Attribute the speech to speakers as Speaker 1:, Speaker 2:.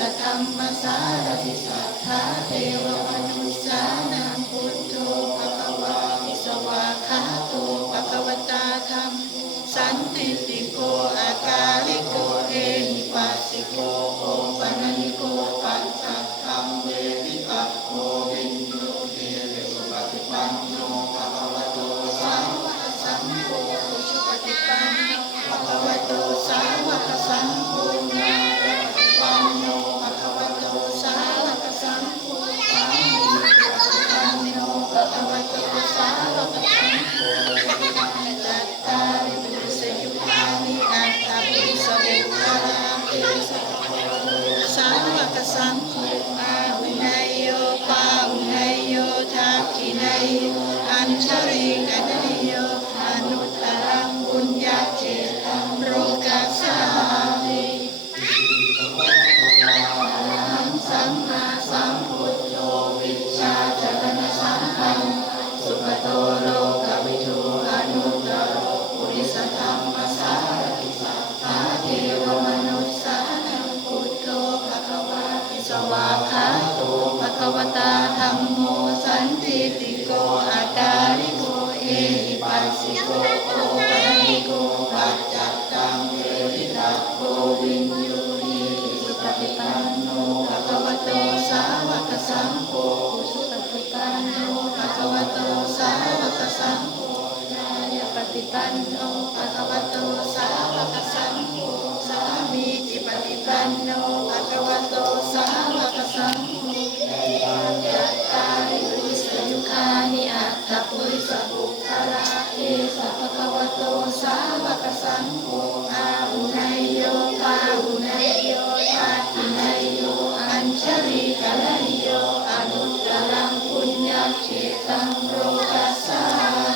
Speaker 1: อนุตตรปุริสธรรมสารติสัทธาเทวมนุสานังพุทโธภควาอิสวาคาโตภควตาธรรม สันติติโกอากาลิโกเอหิปัสสิโก กสังโฆ ติปันโนภะคะวะโตสาวกสังโฆสามีจิปฏิปันโนภะคะวะโตสาวกสังโฆยัตตาริปุริสยุคานิอัตตปุริสบุคคลาเอสะภควะโตสาวกสังโฆอาหุนายโยปาหุนายโยทักขินายโยอัญชริกนายโยอนุตตรังปุญญเขตังโรกา